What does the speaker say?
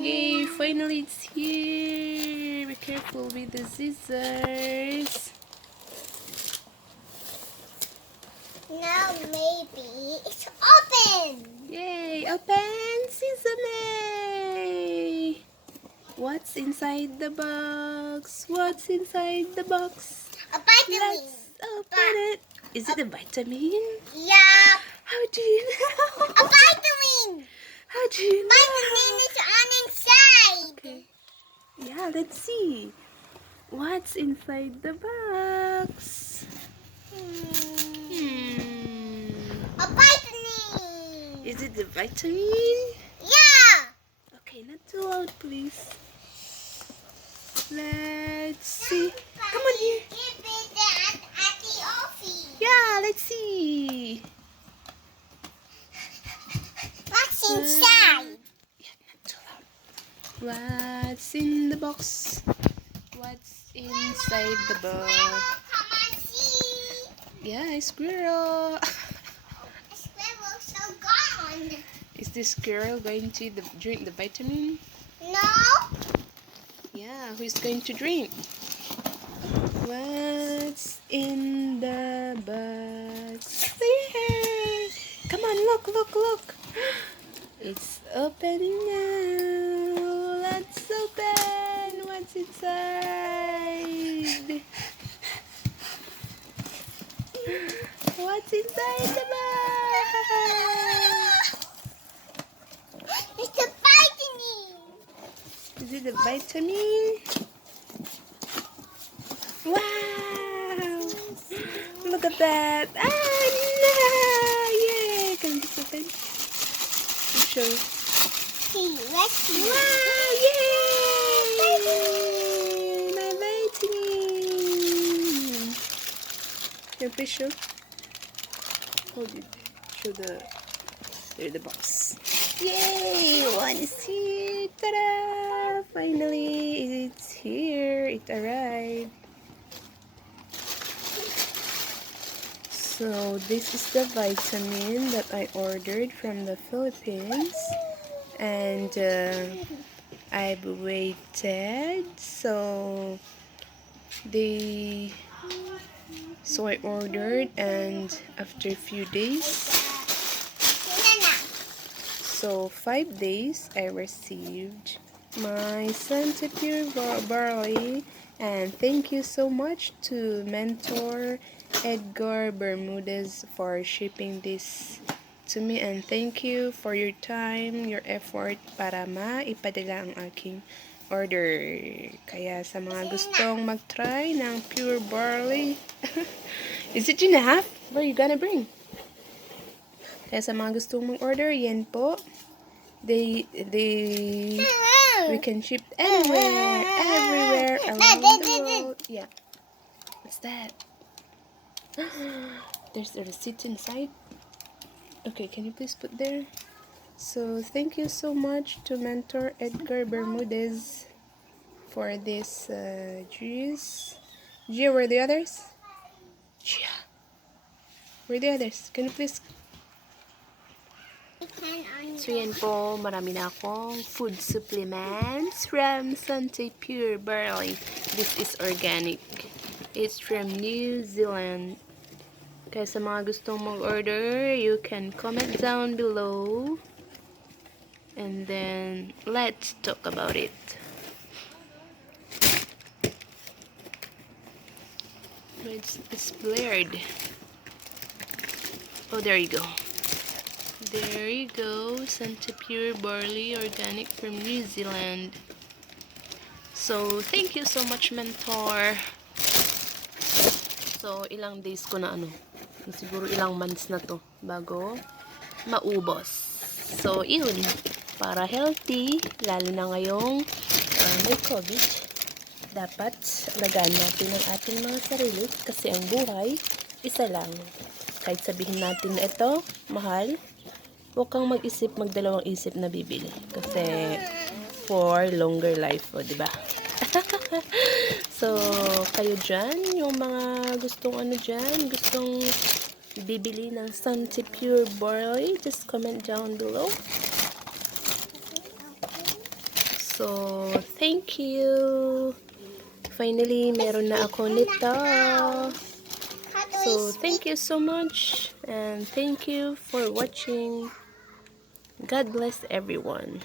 Yay, finally it's here. Be careful with the scissors. Now maybe it's open. Yay, open sesame. What's inside the box? What's inside the box? A vitamin. Let's open it. Is it a vitamin? Yeah. How do you know? A vitamin. How do you know? Vitamin is on inside. Okay. Yeah, let's see. What's inside the box? A vitamin. Is it the vitamin? Yeah. Okay, not too loud, please. Let's see. Come on here. Give it at the office. Yeah, let's see. What's inside? Yeah, not too loud. What's in the box? What's inside the box? Come on, see. Yeah, a squirrel. The squirrel's so gone. Is this squirrel going to drink the vitamin? No. Yeah, who's going to drink? What's in the box? There. Come on, look, look, look. It's opening now. Let's open. What's inside? What's inside the box? It's a vitamin. Is it a vitamin? Wow! Look at that! Ah, no! Yay! Can you just open? I'll show you. See, let's see. Wow! Yay! My vitamin! Can you please show? Hold it. Show the... There's the box. Yay! One is here! Ta-da! Finally, it's here. It arrived. So this is the vitamin that I ordered from the Philippines, and I've waited. So I ordered, and after a few days, so 5 days, I received my Santé Pure Barley, and thank you so much to mentor Edgar Bermudez for shipping this to me, and thank you for your time, your effort para maipadala ang aking order. Kaya sa mga gustong mag-try ng pure barley, is it enough? What are you gonna bring? Kaya sa mga gustong mag-order, yan po. We can ship everywhere around the world. Yeah. What's that? There's a receipt inside. Okay, can you please put there? So thank you so much to mentor Edgar Bermudez for this juice. Gia, where are the others? Gia, where are the others? Can you please? So yan po, marami na akong food supplements from Santé Pure Barley. This is organic. It's from New Zealand. Kaya sa mga gustong mag-order, you can comment down below. And then, let's talk about it. It's blurred. Oh, there you go. There you go. Santé Pure Barley Organic from New Zealand. So, thank you so much, mentor. So, ilang days ko na siguro ilang months na to bago maubos. So, yun. Para healthy, lalo na ngayong may COVID, dapat alagaan natin ang ating mga sarili kasi ang buhay, isa lang. Kahit sabihin natin na ito, mahal, huwag kang mag-isip, magdalawang isip na bibili. Kasi, for longer life, o, diba? So, kayo dyan, yung mga gustong gustong bibili ng Santé Pure Barley, just comment down below. So, thank you. Finally, meron na ako nito. So, thank you so much. And thank you for watching. God bless everyone.